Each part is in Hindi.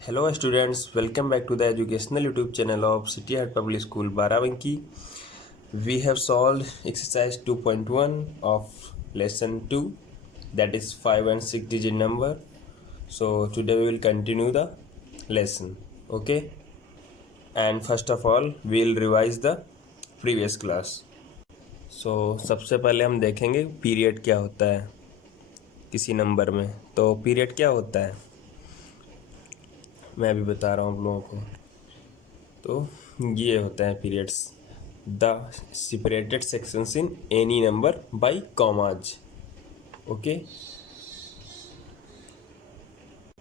Hello students, welcome back to the educational YouTube channel of City Heart Public School Barabanki. We have solved exercise 2.1 of lesson 2, that is 5 and 6 digit number. So today we will continue the lesson. Okay, and first of all we will revise the previous class. So सबसे पहले हम देखेंगे पीरियड क्या होता है किसी नंबर में। तो पीरियड क्या होता है मैं अभी बता रहा हूँ आप लोगों को। तो ये होता है periods, the separated sections in any number by commas. Okay,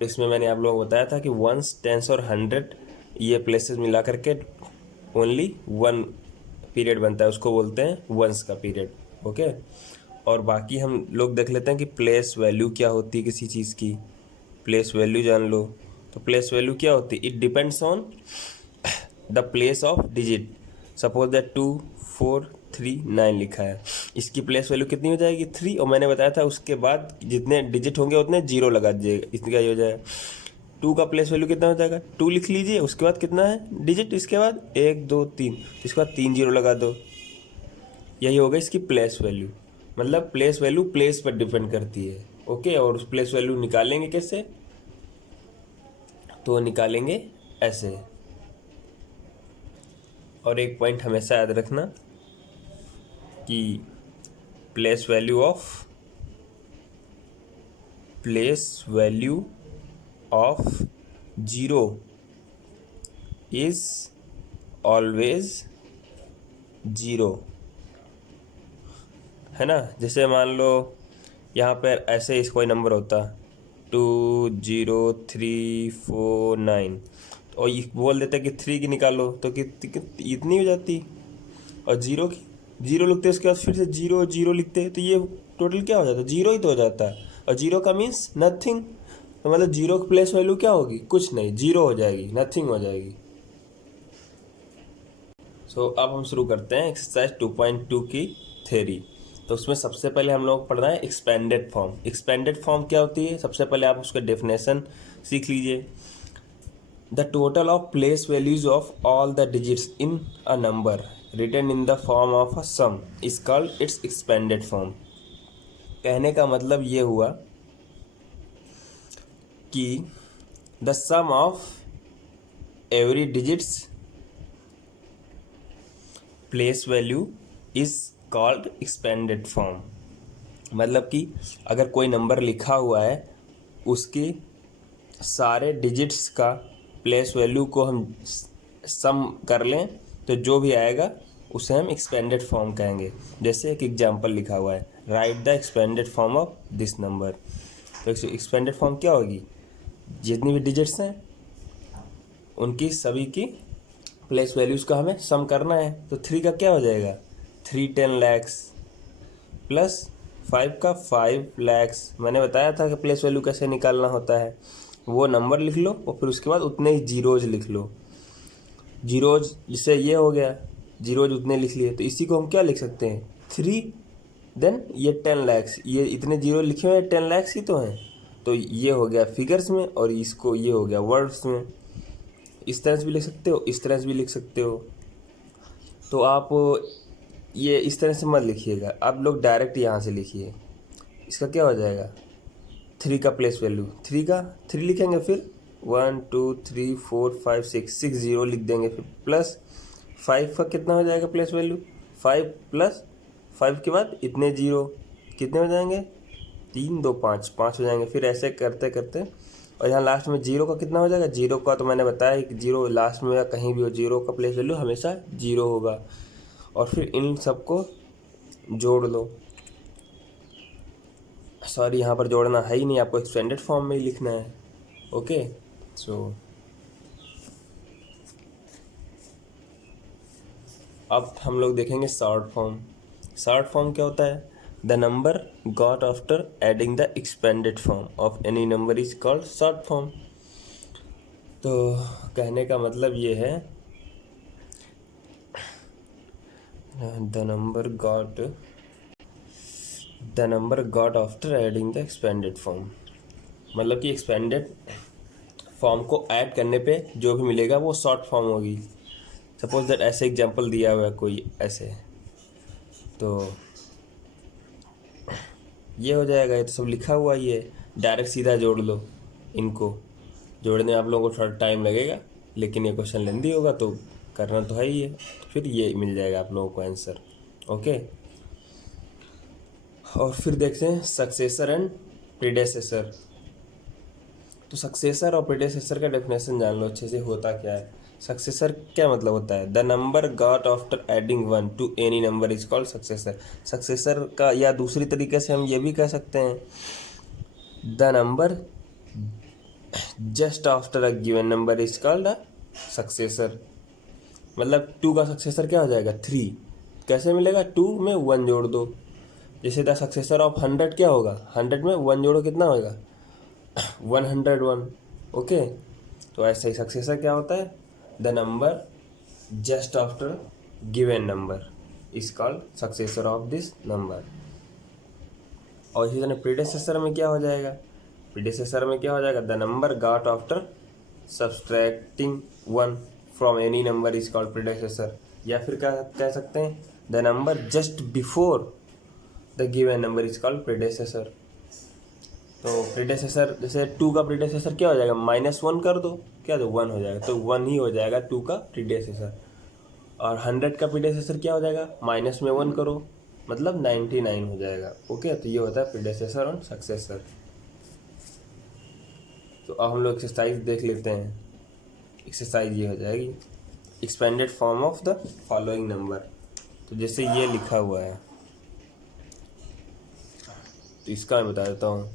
इसमें मैंने आप लोगों को बताया था कि वंस, टेंस और 100 ये प्लेसेस मिला करके ओनली वन पीरियड बनता है, उसको बोलते हैं वंस का पीरियड। ओके, और बाकी हम लोग देख लेते हैं कि प्लेस वैल्यू क्या होती है किसी चीज़ की। प्लेस वैल्यू जान लो। तो प्लेस वैल्यू क्या होती है? It depends on the place of digit. Suppose that 2 4 3 9 लिखा है, इसकी प्लेस वैल्यू कितनी हो जाएगी? 3। और मैंने बताया था उसके बाद जितने डिजिट होंगे उतने जीरो लगा दीजिएगा, इसका ये हो जाएगा 2 का प्लेस वैल्यू कितना हो जाएगा? 2 लिख लीजिए, उसके बाद कितना है डिजिट, इसके बाद 1 2 3, इसके बाद 3 जीरो लगा दो। यही होगा इसकी प्लेस वैल्यू। मतलब प्लेस वैल्यू प्लेस पर डिपेंड करती है। ओके, और उस प्लेस वैल्यू निकालेंगे कैसे? तो निकालेंगे ऐसे। और एक पॉइंट हमेशा याद रखना कि place value of zero is always zero, है ना। जैसे मान लो यहाँ पर ऐसे इस कोई नंबर होता 2 0 3 4 9, और ये बोल देते कि 3 की निकालो तो इतनी हो जाती, और जीरो लिखते उसके बाद फिर से 0 0 लिखते तो ये टोटल क्या हो जाता? जीरो ही तो हो जाता। और जीरो का मीन्स नथिंग, तो मतलब जीरो की प्लेस वैल्यू क्या होगी? कुछ नहीं, जीरो हो जाएगी, नथिंग हो जाएगी। सो अब हम शुरू करते हैं एक्सरसाइज 2.2 की थ्योरी। तो उसमें सबसे पहले हम लोग पढ़ना है एक्सपेंडेड फॉर्म। एक्सपेंडेड फॉर्म क्या होती है? सबसे पहले आप उसका डेफिनेशन सीख लीजिए। The total of place values of all the digits in a number written in the form of a sum is called its expanded form. कहने का मतलब ये हुआ कि the sum of every digits place value is called expanded form. मतलब कि अगर कोई नंबर लिखा हुआ है उसके सारे डिजिट्स का प्लेस वैल्यू को हम सम कर लें तो जो भी आएगा उसे हम एक्सपेंडेड फॉर्म कहेंगे। जैसे एक एग्जांपल लिखा हुआ है, right the expanded form of this number. तो एक्सपेंडेड फॉर्म क्या होगी? जितनी भी डिजिट्स हैं उनकी सभी की प्लेस वैल्यूज़ का हमें सम करना है। तो 3 का क्या हो जाएगा? 3 10 lakhs प्लस 5 का 5 lakhs। मैंने बताया था कि प्लेस वैल्यू कैसे निकालना होता है। वो नंबर लिख लो और फिर उसके बाद उतने ही जीरोज लिख लो। जीरोज जिससे ये हो गया, जीरोज उतने लिख लिए, तो इसी को हम क्या लिख सकते हैं? 3 देन ये 10 lakhs, ये इतने जीरो लिखे हुए 10 lakhs ही तो हैं। तो ये हो गया फिगर्स में और इसको ये हो गया वर्ड्स में। इस तरह से भी लिख सकते हो, इस तरह से भी लिख सकते हो। तो आप ये इस तरह से मत लिखिएगा, आप लोग डायरेक्ट यहाँ से लिखिए। इसका क्या हो जाएगा? 3 का प्लेस वैल्यू, 3 लिखेंगे, फिर 1 2 3 4 5 6 जीरो लिख देंगे, फिर प्लस 5 का कितना हो जाएगा प्लेस वैल्यू? 5 प्लस 5 के बाद इतने जीरो कितने हो जाएंगे? 3 2 5 5 हो जाएंगे। फिर ऐसे करते करते और यहाँ लास्ट में जीरो का कितना हो जाएगा? जीरो का तो मैंने बताया कि जीरो लास्ट में या कहीं भी हो, जीरो का प्लेस वैल्यू हमेशा जीरो होगा। और फिर इन सबको जोड़ लो। सॉरी, यहाँ पर जोड़ना है ही नहीं, आपको एक्सपेंडेड फॉर्म में ही लिखना है। ओके, सो अब हम लोग देखेंगे शॉर्ट फॉर्म। शॉर्ट फॉर्म क्या होता है? The number got after adding the expanded form of any number is called short form. तो कहने का मतलब ये है the number got after adding the expanded form. मतलब कि एक्सपेंडेड फॉर्म को ऐड करने पे जो भी मिलेगा वो शॉर्ट फॉर्म होगी। सपोज दैट ऐसे एग्जांपल दिया हुआ है कोई ऐसे, तो ये हो जाएगा। ये तो सब लिखा हुआ ही है, डायरेक्ट सीधा जोड़ लो। इनको जोड़ने में आप लोगों को थोड़ा टाइम लगेगा, लेकिन ये क्वेश्चन लेंदी होगा तो करना तो है ही है। तो फिर ये मिल जाएगा आप लोगों को आंसर। ओके, और फिर देखते हैं सक्सेसर एंड प्रीडेसेसर। तो सक्सेसर और प्रीडेसेसर का डेफिनेशन जान लो अच्छे से, होता क्या है। सक्सेसर क्या मतलब होता है, the number got after adding one two any number is called successor. Successor का, या दूसरी तरीके से हम ये भी कह सकते हैं, the number just after a given number is called a successor. मतलब 2 का सक्सेसर क्या हो जाएगा, 3। कैसे मिलेगा, 2 में 1 जोड़ दो। जैसे द सक्सेसर ऑफ 100 क्या होगा, 100 में 1 जोड़ो कितना होगा, 101। ओके, तो ऐसे ही सक्सेसर क्या होता है, the number just after given number is called successor of this number. और इसी तरह प्रीडेसेसर में क्या हो जाएगा, प्रीडेसेसर में क्या हो जाएगा, the number got after subtracting 1 from any number is called predecessor. या फिर क्या कह सकते हैं, the number just before the given number is called predecessor. तो प्रीडेसेसर, जैसे 2 का प्रीडेसेसर क्या हो जाएगा, -1 कर दो, क्या तो 1 हो जाएगा, तो 1 ही हो जाएगा 2 का प्रीडेसेसर। और 100 का प्रीडेसेसर क्या हो जाएगा, माइनस में 1 करो, मतलब 99 हो जाएगा। ओके, तो ये होता है प्रीडेसेसर और सक्सेसर। तो अब हम लोग एक्सरसाइज देख लेते हैं। एक्सरसाइज ये हो जाएगी, expanded form of the following number. तो जैसे ये लिखा हुआ है, तो इसका मैं बता देता हूँ।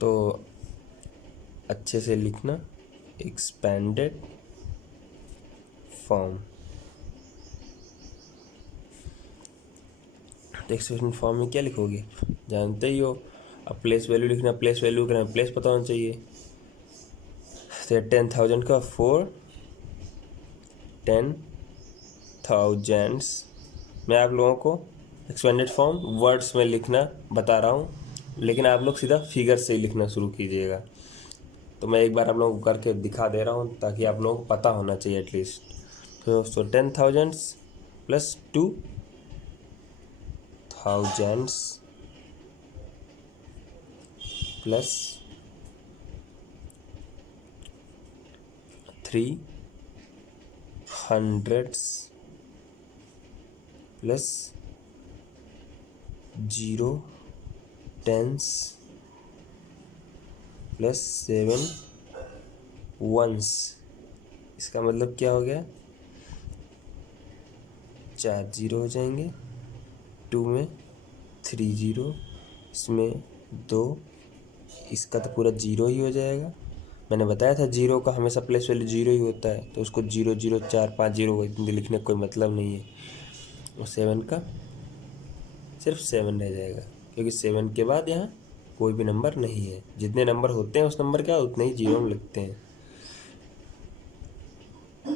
तो अच्छे से लिखना, एक्सपेंडेड फॉर्म। तो एक्सपेंडेड फॉर्म में क्या लिखोगे, जानते ही हो। अब प्लेस वैल्यू लिखना, प्लेस वैल्यू करना, प्लेस पता होना चाहिए। तो 10,000 का 4 10,000। मैं आप लोगों को एक्सपेंडेड फॉर्म वर्ड्स में लिखना बता रहा हूँ, लेकिन आप लोग सीधा फिगर से ही लिखना शुरू कीजिएगा। तो मैं एक बार आप लोगों को करके दिखा दे रहा हूँ, ताकि आप लोगों को पता होना चाहिए एटलीस्ट। तो 10,000 plus 2,000 plus 300 plus 0 10s plus 7 1s। इसका मतलब क्या हो गया, 4 0 हो जाएंगे, 2 में 3 0, इसमें 2, इसका तो पूरा 0 ही हो जाएगा। मैंने बताया था 0 का हमेशा प्लेस वैल्यू 0 ही होता है, तो उसको 0 0 4 5 0 लिखने का कोई मतलब नहीं है। और 7 का सिर्फ 7 रह जाएगा, क्योंकि 7 के बाद यहाँ कोई भी नंबर नहीं है। जितने नंबर होते हैं उस नंबर का उतने ही 0 में लिखते हैं।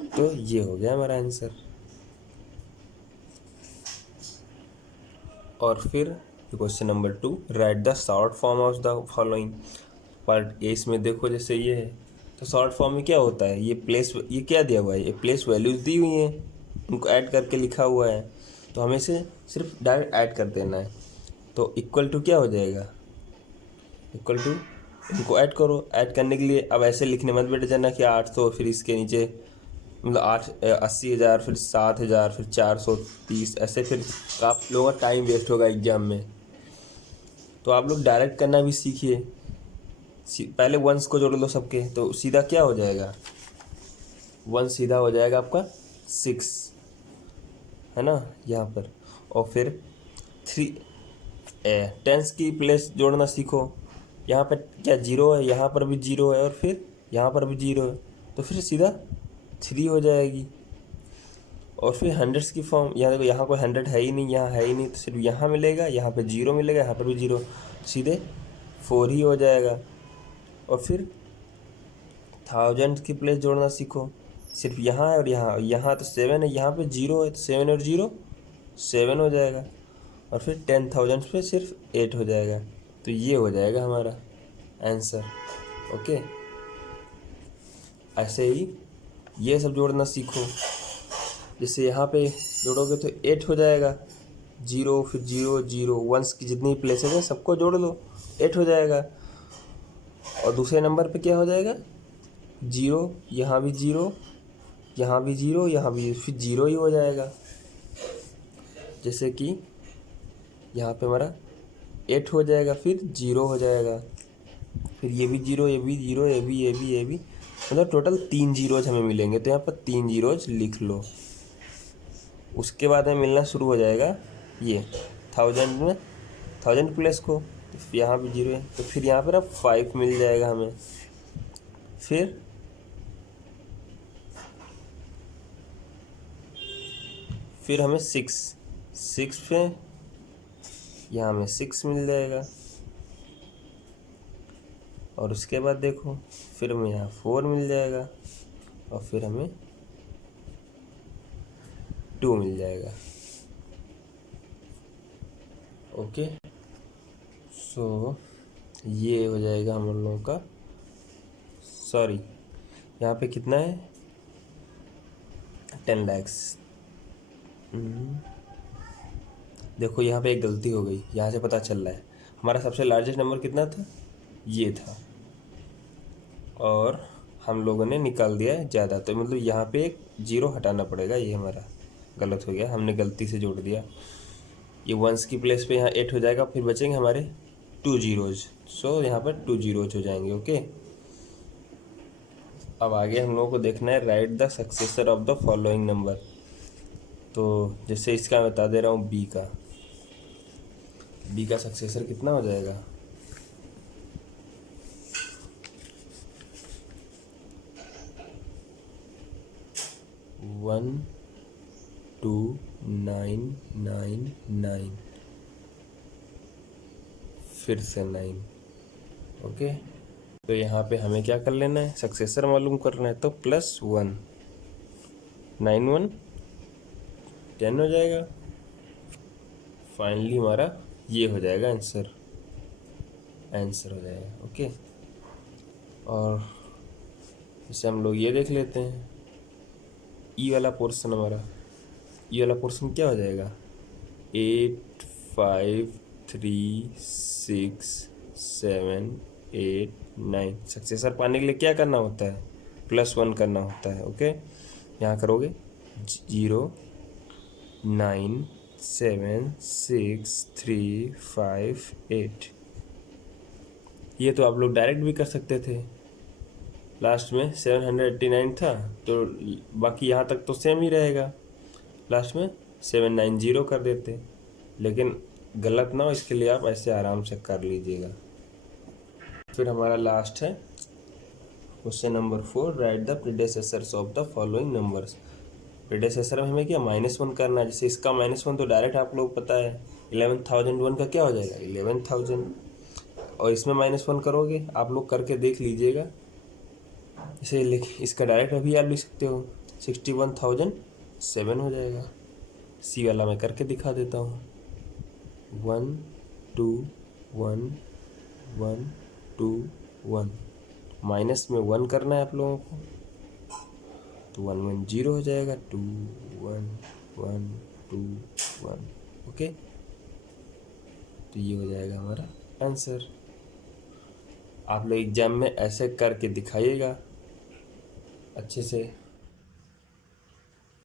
तो ये हो गया हमारा आंसर। और फिर question number 2, right the short form of the following. Part A इसमें देखो, जैसे ये है, तो शॉर्ट फॉर्म में क्या होता है, ये क्या दिया हुआ है, ये प्लेस वैल्यूज दी हुई हैं, उनको ऐड करके लिखा हुआ है। तो हमें से सिर्फ डायरेक्ट ऐड कर देना है। तो इक्वल टू क्या हो जाएगा, इक्वल टू, इनको ऐड करो। ऐड करने के लिए अब ऐसे लिखने मत बैठ जाना कि 800, फिर इसके नीचे मतलब 80,000, फिर 7,000, फिर 430, ऐसे फिर आप लोगों का टाइम वेस्ट होगा एग्जाम में। तो आप लोग डायरेक्ट करना भी सीखिए। पहले 1s को जोड़ लो सबके, तो सीधा क्या हो जाएगा, 1 सीधा हो जाएगा आपका 6, है ना यहाँ पर। और फिर 10s की प्लेस जोड़ना सीखो। यहाँ पर क्या 0 है, यहाँ पर भी 0 है, और फिर यहाँ पर भी 0 है, तो फिर सीधा 3 हो जाएगी। और फिर 100s की फॉर्म, यहाँ देखो, यहाँ कोई 100 है ही नहीं, यहाँ है ही नहीं, तो सिर्फ यहाँ मिलेगा, यहाँ पे 0 मिलेगा, यहाँ पर भी 0, सीधे 4 ही हो जाएगा। और फिर 1000 की प्लेस जोड़ना सीखो। सिर्फ यहाँ है और यहाँ तो 7 है, यहाँ पे 0 है, तो 7 और 0 7 हो जाएगा, और फिर 10,000 पे सिर्फ 8 हो जाएगा। तो ये हो जाएगा हमारा आंसर। ओके, ऐसे ही ये सब जोड़ना सीखो। जैसे यहाँ पे जोड़ोगे तो 8 हो जाएगा, 0 फिर 0 0 वंस की जितनी प्लेसेस हैं सबको जोड़ लो, 8 हो जाएगा। और दूसरे नंबर पे क्या हो जाएगा, 0, यहाँ भी 0, यहाँ भी 0, यहाँ भी फिर 0 ही हो जाएगा। जैसे कि यहाँ पे हमारा 8 हो जाएगा, फिर 0 हो जाएगा, फिर ये भी 0, ये भी 0, ये भी, मतलब टोटल 3 जीरोज हमें मिलेंगे। तो यहाँ पर 3 जीरोज लिख लो। उसके बाद में मिलना शुरू हो जाएगा ये 1000 में 1000 प्लस को, तो यहाँ भी 0 है, तो फिर यहाँ पर अब 5 मिल जाएगा हमें। फिर हमें 6 पे यहाँ हमें 6 मिल जाएगा। और उसके बाद देखो फिर हमें यहाँ 4 मिल जाएगा, और फिर हमें 2 मिल जाएगा। ओके, सो ये हो जाएगा हम लोगों का, सॉरी यहाँ पे कितना है, 10 lakhs। देखो यहाँ पे एक गलती हो गई, यहाँ से पता चल रहा है हमारा सबसे लार्जेस्ट नंबर कितना था, ये था, और हम लोगों ने निकाल दिया है ज़्यादा। तो मतलब यहाँ पे एक 0 हटाना पड़ेगा, ये हमारा गलत हो गया, हमने गलती से जोड़ दिया। ये वंस की प्लेस पे यहाँ 8 हो जाएगा, फिर बचेंगे हमारे 2 जीरोज। सो यहाँ पर 2 जीरोज हो जाएंगे। ओके, अब आगे हम लोगों को देखना है right the successor of the following number. तो जैसे इसका मैं बता दे रहा हूँ, बी का सक्सेसर कितना हो जाएगा, 1 2 9 9 9, फिर से 9। ओके, तो यहाँ पे हमें क्या कर लेना है, सक्सेसर मालूम करना है, तो +1, 9 1 10 हो जाएगा। फाइनली हमारा ये हो जाएगा आंसर हो जाएगा। ओके, और इसे हम लोग ये देख लेते हैं, ई वाला पोर्शन हमारा, ई वाला पोर्शन क्या हो जाएगा, 8 5 3 6 7 8 9। सक्सेसर पाने के लिए क्या करना होता है, +1 करना होता है। ओके, यहाँ करोगे 0 9 7 6 3 5 8। ये तो आप लोग डायरेक्ट भी कर सकते थे, लास्ट में 789 था तो बाकी यहाँ तक तो सेम ही रहेगा, लास्ट में 790 कर देते, लेकिन गलत ना हो इसके लिए आप ऐसे आराम से कर लीजिएगा। फिर हमारा लास्ट है question number 4, write the predecessors of the following numbers. Predecessor में हमें क्या -1 करना है। जैसे इसका -1 तो डायरेक्ट आप लोग पता है, 11,001 का क्या हो जाएगा, 11,000। और इसमें -1 करोगे, आप लोग करके देख लीजिएगा। इसे इसका डायरेक्ट अभी आप लिख सकते हो, 61,007 हो जाएगा। सी वाला मैं करके दिखा देता हूँ, 1 2 1 1 2 1, माइनस में 1 करना है आप लोगों को, तो 1 1 0 हो जाएगा, 2 1 1 2 1। ओके, तो ये हो जाएगा हमारा आंसर। आप लोग एग्जाम में ऐसे करके दिखाइएगा अच्छे से।